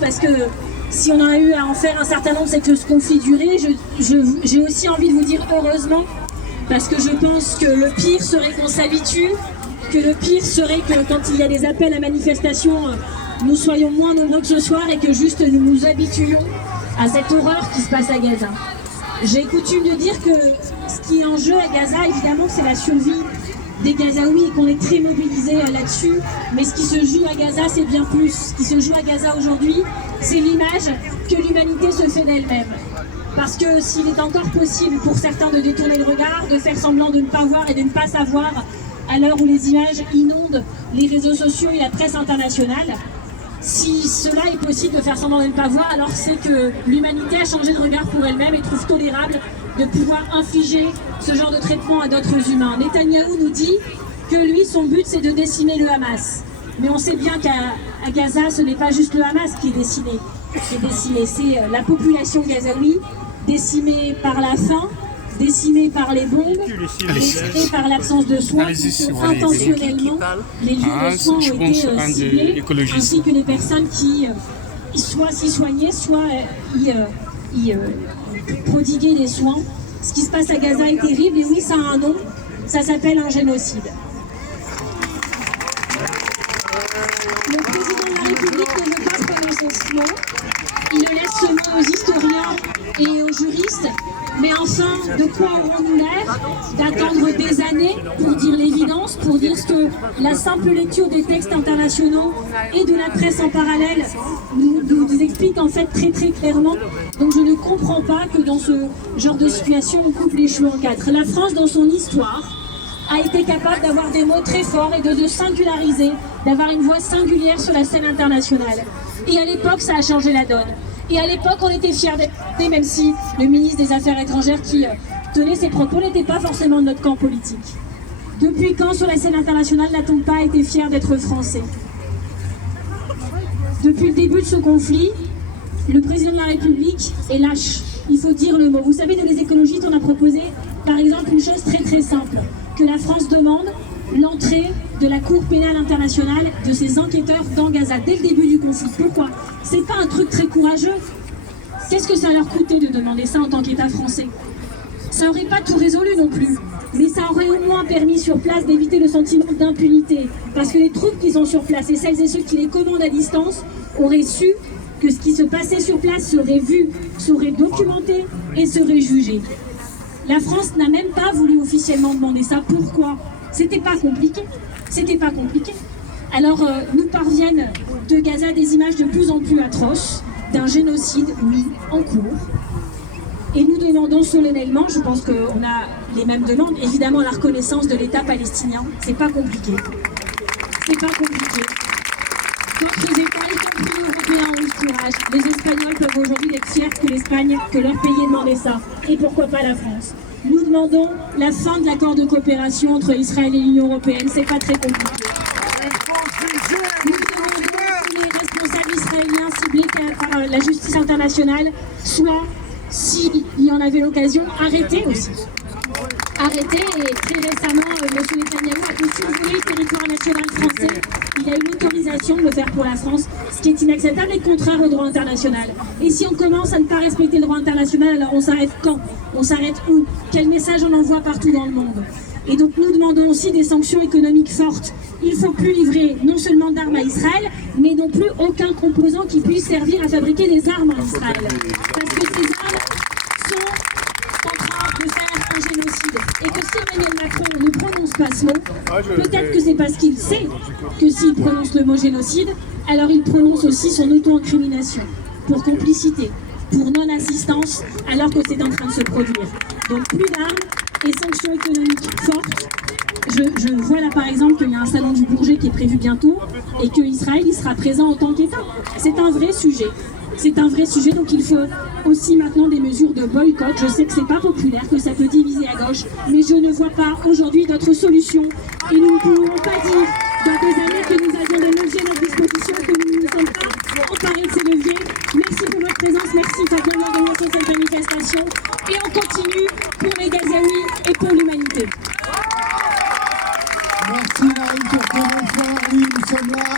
Parce que si on en a eu à en faire un certain nombre, c'est que ce conflit durait. J'ai aussi envie de vous dire heureusement, parce que je pense que le pire serait qu'on s'habitue, que le pire serait que quand il y a des appels à manifestation, nous soyons moins nombreux que ce soir et que juste nous nous habituions à cette horreur qui se passe à Gaza. J'ai coutume de dire que ce qui est en jeu à Gaza, évidemment, c'est la survie des Gazaouis et qu'on est très mobilisés là-dessus. Mais ce qui se joue à Gaza, c'est bien plus. Ce qui se joue à Gaza aujourd'hui, c'est l'image que l'humanité se fait d'elle-même. Parce que s'il est encore possible pour certains de détourner le regard, de faire semblant de ne pas voir et de ne pas savoir, à l'heure où les images inondent les réseaux sociaux et la presse internationale, si cela est possible de faire semblant de ne pas voir, alors c'est que l'humanité a changé de regard pour elle-même et trouve tolérable de pouvoir infliger ce genre de traitement à d'autres humains. Netanyahou nous dit que lui, son but, c'est de décimer le Hamas. Mais on sait bien qu'à Gaza, ce n'est pas juste le Hamas qui est décimé. C'est la population gazaoui, décimée par la faim, décimée par les bombes, décimée par l'absence de soins, intentionnellement, les lieux de soins ont été ciblés, ainsi que les personnes qui soit s'y soignaient, soit y prodiguer des soins. Ce qui se passe à Gaza est terrible et oui, ça a un nom, ça s'appelle un génocide. Le président de la République ne veut pas prononcer ce mot, il le laisse seulement aux historiens et aux juristes, mais enfin, de quoi aurons-nous l'air d'attendre des années pour dire l'évidence, pour dire ce que la simple lecture des textes internationaux et de la presse en parallèle nous explique en fait très très clairement. Donc je ne comprends pas que dans ce genre de situation, on coupe les cheveux en quatre. La France, dans son histoire, a été capable d'avoir des mots très forts et de singulariser, d'avoir une voix singulière sur la scène internationale. Et à l'époque, ça a changé la donne. Et à l'époque, on était fiers d'être, même si le ministre des Affaires étrangères qui tenait ses propos n'était pas forcément de notre camp politique. Depuis quand, sur la scène internationale, n'a-t-on pas été fiers d'être français? Depuis le début de ce conflit, le président de la République est lâche. Il faut dire le mot. Vous savez, nous les écologistes, on a proposé, par exemple, une chose très très simple, que la France demande l'entrée de la Cour pénale internationale de ces enquêteurs dans Gaza dès le début du conflit. Pourquoi? C'est pas un truc très courageux. Qu'est-ce que ça leur coûtait de demander ça en tant qu'État français? Ça n'aurait pas tout résolu non plus, mais ça aurait au moins permis sur place d'éviter le sentiment d'impunité, parce que les troupes qui sont sur place et celles et ceux qui les commandent à distance auraient su que ce qui se passait sur place serait vu, serait documenté et serait jugé. La France n'a même pas voulu officiellement demander ça. Pourquoi? C'était pas compliqué. C'était pas compliqué. Alors, nous parviennent de Gaza des images de plus en plus atroces d'un génocide, oui, en cours. Et nous demandons solennellement, je pense qu'on a les mêmes demandes, évidemment la reconnaissance de l'État palestinien. C'est pas compliqué. C'est pas compliqué. D'autres États, y compris européens, ont eu ce courage. Les Espagnols peuvent aujourd'hui être fiers que leur pays ait demandé ça. Et pourquoi pas la France? Nous demandons la fin de l'accord de coopération entre Israël et l'Union européenne. C'est pas très compliqué. Nous demandons que les responsables israéliens ciblés par la justice internationale soient, s'il y en avait l'occasion, arrêtés aussi. Arrêté et très récemment, M. Netanyahou a pu survoler le territoire national français. Il a eu l'autorisation de le faire pour la France, ce qui est inacceptable et contraire au droit international. Et si on commence à ne pas respecter le droit international, alors on s'arrête quand? On s'arrête où? Quel message on envoie partout dans le monde? Et donc nous demandons aussi des sanctions économiques fortes. Il ne faut plus livrer non seulement d'armes à Israël, mais non plus aucun composant qui puisse servir à fabriquer des armes en Israël. Parce que ces armes sont en train de faire un génocide. Et que si Emmanuel Macron ne prononce pas ce mot, peut-être que c'est parce qu'il sait que s'il prononce le mot génocide, alors il prononce aussi son auto-incrimination pour complicité, pour non-assistance, alors que c'est en train de se produire. Donc plus d'armes et sanctions économiques fortes. Je vois là par exemple qu'il y a un salon du Bourget qui est prévu bientôt et que Israël y sera présent en tant qu'État. C'est un vrai sujet. C'est un vrai sujet, donc il faut aussi maintenant des mesures de boycott. Je sais que c'est pas populaire, que ça peut diviser à gauche, mais je ne vois pas aujourd'hui d'autre solution. Et nous ne pouvons pas dire dans des années que nous avions des leviers à notre disposition, que nous ne nous sommes pas emparés de ces leviers. Merci pour votre présence, merci Fabien, l'organisation de cette manifestation. Et on continue pour les Gazaouis et pour l'humanité.